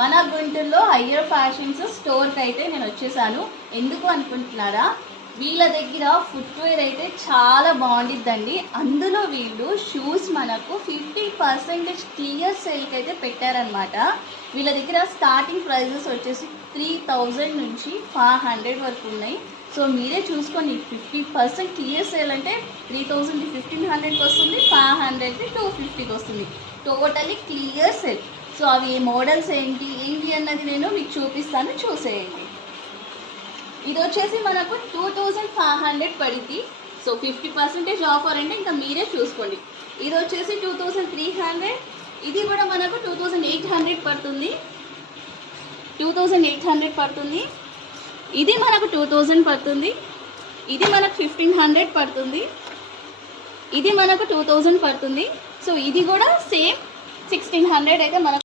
మన గుంటూరులో higher fashions స్టోర్కి అయితే నేను వచ్చేసాను. ఎందుకు అనుకుంటున్నారా? వీళ్ళ దగ్గర ఫుట్వేర్ అయితే చాలా బాగుండిద్దండి. అందులో వీళ్ళు షూస్ మనకు 50% క్లియర్ సేల్కి అయితే పెట్టారనమాట. వీళ్ళ దగ్గర స్టార్టింగ్ ప్రైజెస్ వచ్చేసి 3000 నుంచి 500 వరకు ఉన్నాయి. సో మీరే చూసుకోండి, 50% క్లియర్ సేల్ అంటే 3000కి 1500కి వస్తుంది, 500కి 250కి వస్తుంది. Totally clear sale. సో అవి ఏ మోడల్స్ ఏంటి అన్నది నేను మీకు చూపిస్తాను, చూసేయండి. ఇది వచ్చేసి మనకు 2500 పడింది. సో 50% ఆఫర్ అంటే ఇంకా మీరే చూసుకోండి. ఇది వచ్చేసి 2300. ఇది కూడా మనకు 2800 పడుతుంది. 2800 పడుతుంది. ఇది మనకు 2000 పడుతుంది. ఇది మనకు 1500 పడుతుంది. ఇది మనకు 2000 పడుతుంది. సో ఇది కూడా సేమ్ 1600 అయితే మనకు